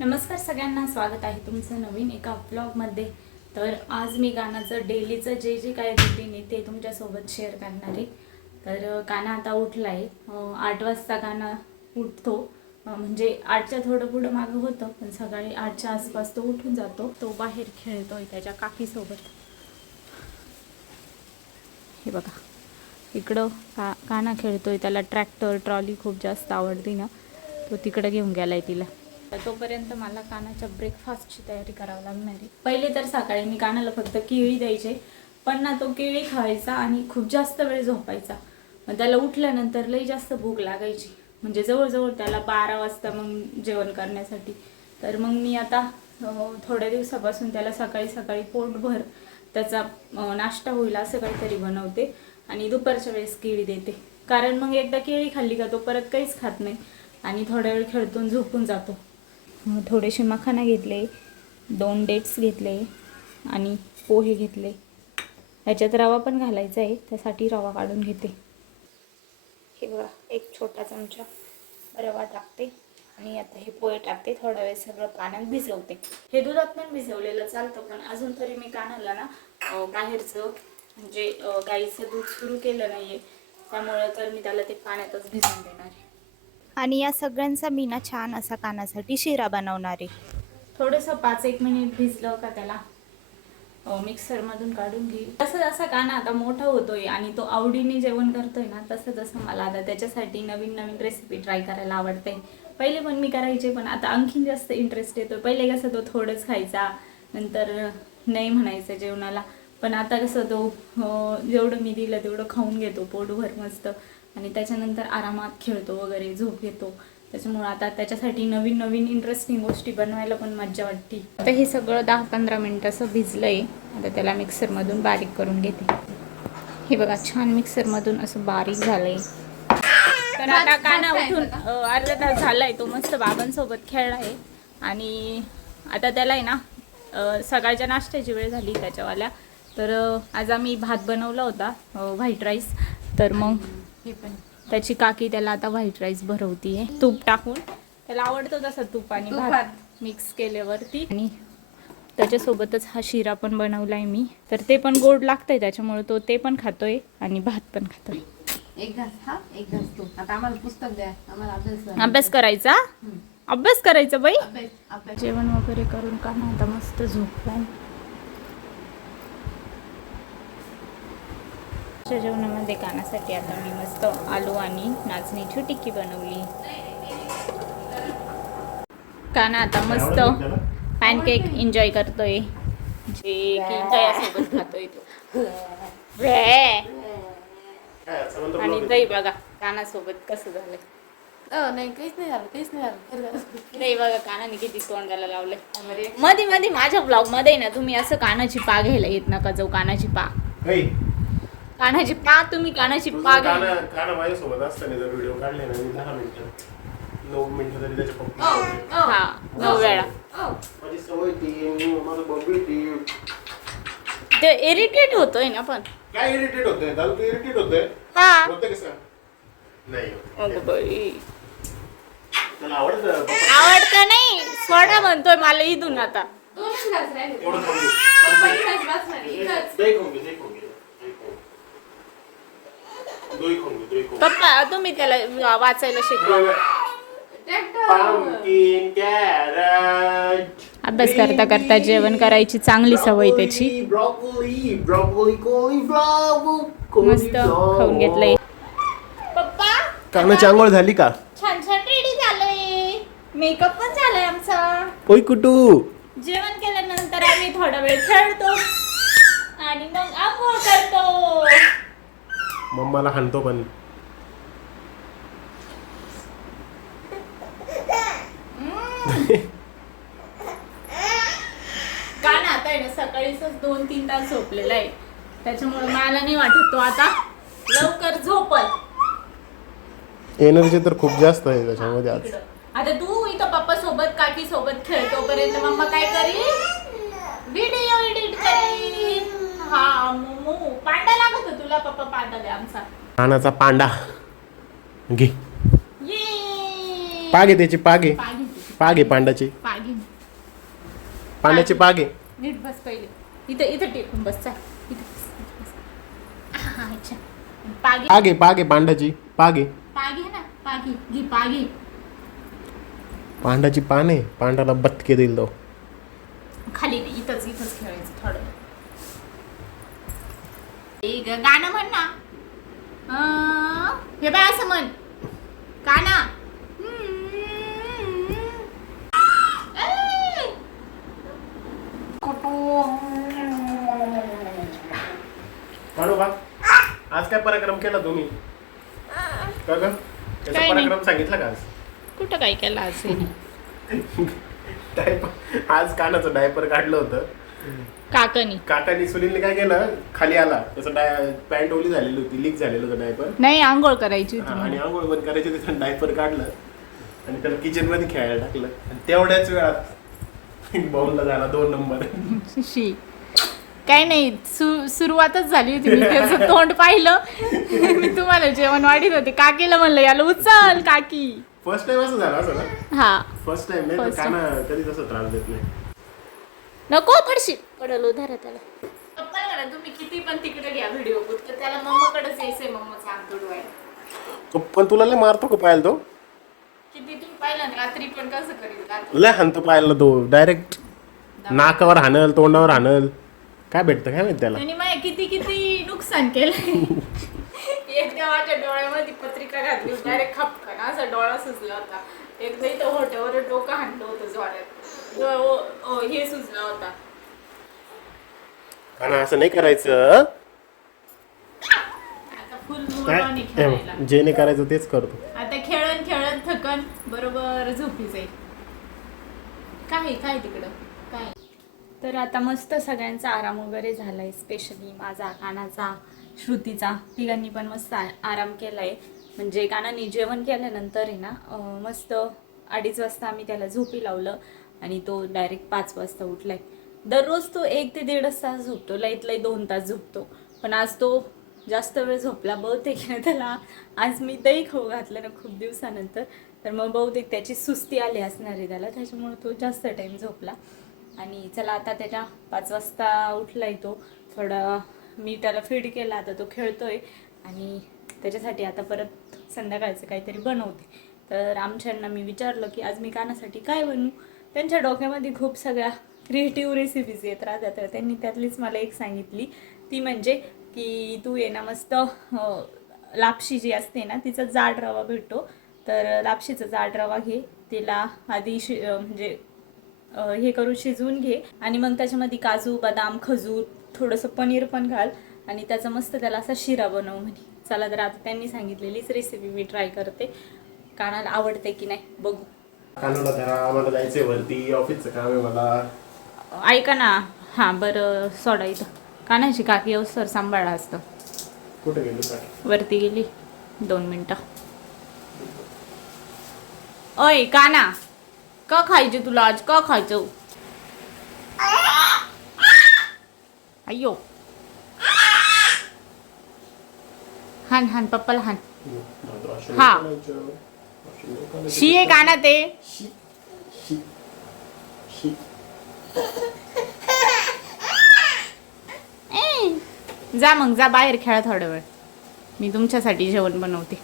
नमस्कार सगळ्यांना, स्वागत आहे तुमचं नवीन एका व्लॉगमध्ये। तर आज मी गाण्याचं डेलीचं जे काही रुटीन आहे ते तुमच्यासोबत शेअर करणार आहे। तर गाणं आता उठला आहे, 8 वाजता गाणं उठतो, म्हणजे 8च्या थोडं पुढं मागं होतं, पण सकाळी 8च्या आसपास तो उठून जातो। तो बाहेर खेळतोय त्याच्या काकीसोबत। हे बघा इकडं गाणं खेळतोय, त्याला ट्रॅक्टर ट्रॉली खूप जास्त आवडते ना, तो तिकडे घेऊन गेलाय तिला। तर तोपर्यंत मला कानाच्या ब्रेकफास्टची तयारी करावी लागणार आहे। पहिले तर सकाळी मी कानाला फक्त केळी द्यायचे, पण ना तो केळी खायचा आणि खूप जास्त वेळ झोपायचा। मग त्याला उठल्यानंतर लई जास्त भूक लागायची, म्हणजे जवळजवळ त्याला 12 वाजता मग जेवण करण्यासाठी। तर मग मी आता थोड्या दिवसापासून त्याला सकाळी सकाळी पोटभर त्याचा नाश्ता होईल असं काहीतरी बनवते आणि दुपारच्या वेळेस केळी देते। कारण मग एकदा केळी खाल्ली का तो परत काहीच खात नाही आणि थोड्या वेळ खेळतून झोपून जातो। थोडेसे मखाना घेतले, 2 डेट्स घेतले आणि पोहे घेतले। ह्याच्यात रवा पण घालायचा आहे, त्यासाठी रवा काढून घेते। हे बघा, एक छोटा चमचा रवा टाकते आणि आता हे पोहे टाकते। थोडा वेळ सगळं पाण्यात भिजवते। हे दुधात पण भिजवलेलं चालतं, पण अजून तरी मी कानाला ना बाहेरचं म्हणजे गाईचं दूध सुरू केलं नाहीये, त्यामुळे तर मी त्याला ते पाण्यातच भिजवून देणार आहे। आणि या सगळ्यांचा मी ना छान असा कानासाठी शिरा बनवणार आहे। थोडंसं 5-1 मिनिट भिजलं का त्याला मिक्सरमधून काढून घेईल। तसं जसं काना आता मोठा होतोय आणि तो आवडीने जेवण करतोय ना, तसं मला आता त्याच्यासाठी नवीन नवीन रेसिपी ट्राय करायला आवडते। पहिले पण मी करायचे, पण आता आणखीन जास्त इंटरेस्ट येतो। पहिले कसं तो थोडंच खायचा, नंतर नाही म्हणायचं जेवणाला, पण आता कसं तो जेवढं मी दिलं तेवढं खाऊन घेतो पोटभर मस्त, आणि त्याच्यानंतर आरामात खेळतो वगैरे, झोप घेतो। त्याच्यामुळे आता त्याच्यासाठी नवीन नवीन इंटरेस्टिंग गोष्टी बनवायला पण मज्जा वाटते। आता हे सगळं 10-15 मिनिट असं भिजलंय, आता त्याला मिक्सरमधून बारीक करून घेते। हे बघा, छान मिक्सरमधून असं बारीक झालंय। तर आता काना उठून अर्धा तास झालाय, तो मस्त बाबांसोबत खेळलाय आणि आता त्याला आहे ना सकाळच्या नाश्त्याची वेळ झाली त्याच्यावाल्या। तर आज आम्ही भात बनवला होता, व्हाईट राईस। तर मग हे पण त्याची काकी त्याला आता व्हाईट राईस भरवतीये तूप टाकून। त्याला आवडतो तसं तूप आणि भात मिक्स केल्यावरती, आणि त्याच्यासोबतच हा शिरा पण बनवलाय मी। तर ते पण गोड लागतंय, त्याच्यामुळे तो ते पण खातोय आणि भात पण खातोय। एक घास हा, एक घास तू। आता आम्हाला पुस्तक द्या, आम्हाला अभ्यास करायचा, अभ्यास करायचा बाई। अभ्यास जेवण वगैरे करून काना आता मस्त झोपलाय। जेवणामध्ये कानासाठी आता मी मस्त आलू आणि नाचणीची टिक्की बनवली। काना आता मस्त पॅनकेक एन्जॉय करतोय, जे की दह्यासोबत खातोय तो। आणि दही बघा कानासोबत कसं झालंय। नाही, काहीच नाही झालं, काहीच नाही झालं। दही बघा कानाने किती तोंडाला लावलंय। मध्ये मध्ये माझ्या ब्लॉग मध्ये ना तुम्ही असं कानाची पा घ्यायला येत नका जाऊ। कानाची पा, कानाची पा, तुम्ही कानाची पा घ्या। काना माझ्यासोबत असताना जर व्हिडिओ काढले ना, मी 10 मिनिटं 9 मिनिटं तरी त्याच्या पप्पा हा 9 वेळा माझी सवय ती, माझं बॉबी ती। ते इरिटेट होतोय ना, पण काय इरिटेट होतंय दादू? तू इरिटेट होतंय? हा होतं कसं? नाही अगं बाई, त्याला आवडतं आवडतं नाही, सोडा म्हणतोय मला इथून आता। दोनच घास राहिले, एवढं खाऊन घे. पहिली घास बस नाही, एकच। दही खाऊन घे, दही खाऊन घे, दही खाऊन घे, दही खाऊन घे। पप्पा तुम्ही त्याला वाचायला शिकवा। Pumpkin carrot. अभ्यास करता करता जेवण करायची चांगली सवय त्याची। Broccoli, broccoli, cauliflower. मस्त खाऊन घेतलंय। पप्पा कानाची आंघोळ झाली का? छान छान रेडी झालोय, मेकअप पण झालाय आमचा। ओय कुटू, जेवण केल्यानंतर आम्ही थोडा वेळ खेळतो आणि मग आंघोळ करतो। मम्माला हाणतो पण। काना आता आहे ना सकाळीच 2-3 तास झोपलेला आहे, त्याच्यामुळे मला नाही वाटत तो आता लवकर झोपल। एनर्जी तर खूप जास्त आहे त्याच्यामध्ये आज। आता तू इथं पप्पा सोबत काकी सोबत खेळतो पर्यंत मम्मा काय करील? व्हिडिओ एडिट करील। हा मोमो पांडा लागत तुला, पप्पा पांडा दे आमचा। कानाचा पांडा घे, ये पागे त्याची पागे, पाग आहे पांडाची. पागी पांड्याची पाग आहे. नीट बस पहिले. इथं टेकून बस. चाल इथं बस, इथं बस. हा, अच्छा. पागी पाग आहे पांडाची पाग आहे. पागी ना पागी घे पागी. पांडाची पान आहे. पांडाला बत्के देईल तो. खाली नाही, इथंच खेळायचं थोडं. गाणं म्हण ना. हे बाय असं म्हण. गाणं. म्हणू का आज काय पराक्रम केला तुम्ही? का ग त्याचा काय नाही. पराक्रम सांगितला का आज? कुठं काय केलं आज हे? आज कानाचं डायपर काढलं होतं काकानी काकानी. सुनीलने काय केलं, खाली आला त्याचं पॅन्ट ओली झालेली होती, लीक झालेलं होतं डायपर. नाही आंघोळ करायची होती आणि मला. आंघोळ बंद करायची त्याचं डायपर काढलं आणि त्याला किचन मध्ये खेळायला टाकलं. आणि तेवढ्याच वेळात बाऊलला झाला 2 नंबर. शी काय नाही, सुरुवातच झाली होती. मी त्याचं तोंड पाहिलं. मी तुम्हाला जेवण वाढीत होते. काकीला म्हणलं याला उचल काकी. फर्स्ट टाइम असं झालं असं ना? हा फर्स्ट टाइम नाही First काना कधी तसं त्रास देत नाही. नको पडशील. पडलो धरा त्याला. पप्पाला म्हणा तुम्ही किती पण तिकडे घ्या व्हिडिओ तर त्याला मम्माकडेच यायचंय. मम्मा सांगतो डोळ्याला. पण तुला लय मारतो का पाहायला तो? किती तुम्ही पाहिलं ना रात्री पण कसं करील रात्री. लय हाणतो पाहायला तो. डायरेक्ट नाकावर हाणल, तोंडावर हाणल. काय भेटतं काय माहिती त्याला. आणि मग किती नुकसान केलंय. एकदा माझ्या डोळ्यामध्ये पत्रिका घातली. डायरेक्ट खपकन असा डोळा सुजला होता. एकदा इथं होट्यावर डोकं हाणलं होतं जोरात. हे सुजला होता. आणि असं नाही करायचं. आता फुल मोराने खेळायला. काय जे नाही करायचं तेच करतो. आता खेळत थकन बरोबर झोपी जाईल. काय तिकडं काय. तर आता मस्त सगळ्यांचा आराम वगैरे झालाय. स्पेशली माझा, कानाचा, श्रुतीचा. तिघांनी पण मस्त आराम केलाय. म्हणजे कानाने जेवण केल्यानंतर आहे ना मस्त 2:30 वाजता आम्ही त्याला झोपी लावलं आणि तो डायरेक्ट 5 वाजता उठलाय. दररोज तो 1 ते 1.5 तास झोपतो. लईत 2 तास झोपतो. पण आज तो जास्त वेळ झोपला. बहुतेक त्याला आज मी दही खाऊ घातलं ना खूप दिवसानंतर. तर मग बहुतेक त्याची सुस्ती आली असणार आहे त्याला. त्याच्यामुळे तो जास्त टाईम झोपला. आणि चला आता त्याच्या 5 वाजता उठलाय तो. थोडा मी त्याला फीड केला. आता तो खेळतोय आणि त्याच्यासाठी आता परत संध्याकाळचं काहीतरी बनवते. तर आमच्यांना मी विचारलं की आज मी कानासाठी काय बनवू. त्यांच्या डोक्यामध्ये खूप सगळ्या क्रिएटिव्ह रेसिपीज येत राहतात. तर त्यांनी त्यातलीच मला एक सांगितली. ती म्हणजे की तू ये ना मस्त लापशी जी असते ना तिचा जाड रवा भेटतो. तर लापशीचा जाड रवा घे. तिला आधी म्हणजे हे करून शिजवून घे आणि मग त्याच्यामध्ये काजू, बदाम, खजूर, थोडंसं पनीर पण घाल आणि त्याचा मस्त त्याला असा शिरा बनव म्हणे. चला तर आता त्यांनी सांगितलेलीच रेसिपी मी ट्राय करते. कानाला आवडते की नाही बघू. कानाला धरा, आम्हाला जायचंय वरती. ऑफिसचं काम आहे मला. ऐका ना. हां बरं सोडा इथं. कानाची काकी सर सांभाळा असतं. कुठे गेलो काय? वरती गेली 2 मिनटं. ओय काना का खायचे तुला आज. का खायचं. अय्यो हान पप्पाला हान. हा. शी आहे काना ते. जा मग जा बाहेर खेळा थोडा वेळ. मी तुमच्यासाठी जेवण बनवते.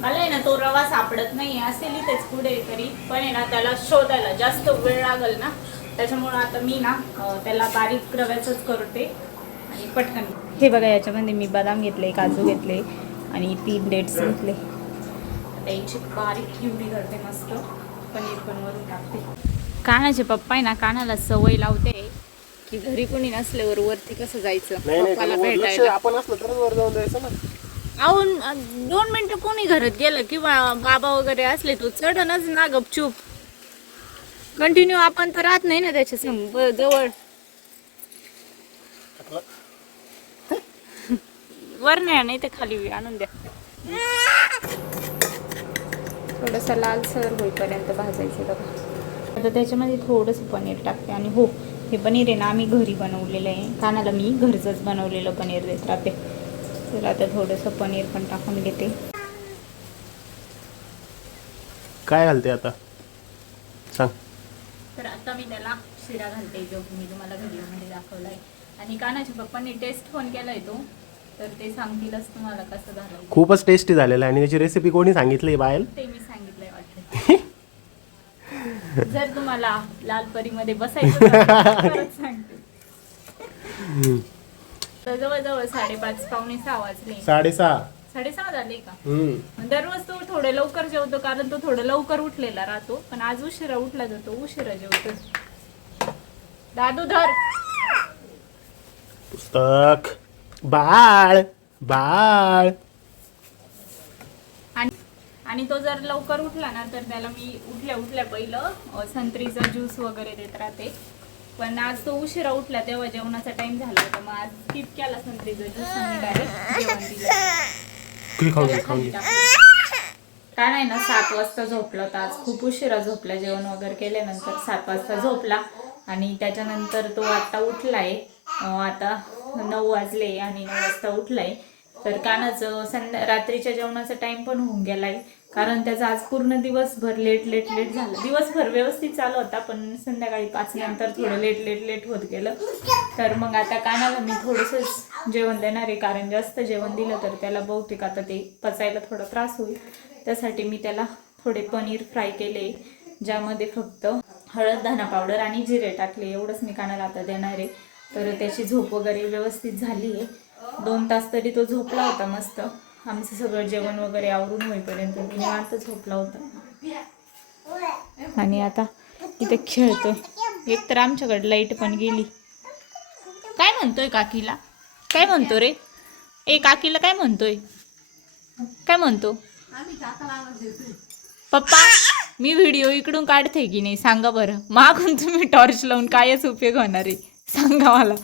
मला आहे ना तो रवा सापडत नाही. असेल तेच पुढे तरी पण आहे ना त्याला शोधायला जास्त वेळ लागेल ना. त्याच्यामुळं आता मी ना त्याला बारीक रव्याचंच करते आणि पटकन. हे बघा याच्यामध्ये मी बदाम घेतले, काजू घेतले आणि 3 डेट्स घेतले. आता याची बारीक प्युरी करते मस्त. पनीर पण वरून टाकते. कानाचे पप्पा आहे ना कानाला सवय लावते की घरी कोणी नसल्यावर वरती कसं जायचं पप्पाला भेटायला. आपण असलं तर वर जाऊन जायचं ना. अहो 2 मिनिटं कोणी घरात गेलं किंवा बाबा वगैरे असले तो चढणच ना गपचूप. कंटिन्यू आपण तर राहत नाही ना त्याच्या जवळ. वर नाही तर खाली आणून द्या. थोडंसं लालसर होईपर्यंत भाजायचं बघा. आता त्याच्यामध्ये थोडंसं पनीर टाकते. आणि हो हे पनीर आहे ना आम्ही घरी बनवलेलं आहे. कानाला मी घरचंच बनवलेलं पनीर देत राहते. तर आता थोडंसं पनीर पण टाकून घेते. काय घालते आता सांग. तर आता मी त्याला शिरा घालते जो मी तुम्हाला व्हिडिओमध्ये दाखवलाय. आणि कानाच्या पप्पांनी टेस्ट फोन केलाय तो, तर ते सांगतीलच तुम्हाला कसं झालं. खूपच टेस्टी झालेलं आहे. आणि त्याची रेसिपी कोणी सांगितली बाहेर? ते मी सांगितलंय वाटतं. जर तुम्हाला लाल परीमध्ये बसायचं असेल तर परत सांगते. तर जवळजवळ 5:30 पावणे 6 वाजले. 6:30 झाले का? दररोज तो थोडे लवकर जेवतो कारण तो थोडं लवकर उठलेला राहतो, पण आज उशिरा उठला जातो, उशिरा जेवतो. दादू धर पुस्तक. बाळ बाळ. आणि तो जर लवकर उठला ना तर त्याला मी उठल्या उठल्या पहिलं संत्रीचा ज्यूस वगैरे देत राहते. पण आज तो उशिरा उठला तेव्हा जेवणाचा टाइम झाला होता, मग आज स्किप केला संत्रीचा ज्यूस आणि डायरेक्ट जेवण दिलं. काय नाही ना 7 वाजता झोपला होता आज, खूप उशिरा झोपला. जेवण वगैरे केल्यानंतर 7 वाजता झोपला आणि त्याच्यानंतर तो आता उठलाय. आता 9 वाजले आणि 9 वाजता उठलाय. तर कानाचं रात्रीच्या जेवणाचा टाइम पण होऊन गेलाय, कारण त्याचा आज पूर्ण दिवसभर लेट झालं. दिवसभर व्यवस्थित चालू होता, पण संध्याकाळी 5 नंतर थोडं लेट होत गेलं. तर मग आता कानाला मी थोडंसंच जेवण देणार आहे, कारण जास्त जेवण दिलं तर त्याला बहुतेक आता ते पचायला थोडा त्रास होईल. त्यासाठी मी त्याला थोडे पनीर फ्राय केले, ज्यामध्ये फक्त हळद, धना पावडर आणि जिरे टाकले. एवढंच मी कानाला आता देणार आहे. तर त्याची झोप वगैरे व्यवस्थित झाली आहे. 2 तास तरी तो झोपला होता मस्त. आमचं सगळं जेवण वगैरे आवरून होईपर्यंत तो निवांत झोपला होता. आणि आता इथे खेळतोय. एक तर आमच्याकडे लाईट पण गेली. काय म्हणतोय काकीला? काय म्हणतो रे? काकीला काय म्हणतोय? काय म्हणतो? पप्पा मी व्हिडिओ इकडून काढते की नाही सांगा बरं. मागून तुम्ही टॉर्च लावून कायच उपयोग होणार आहे सांगा मला.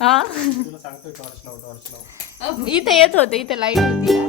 हा तुला सांगतोय टॉर्च लाव. इथे येत होते, इथे लाईट होती.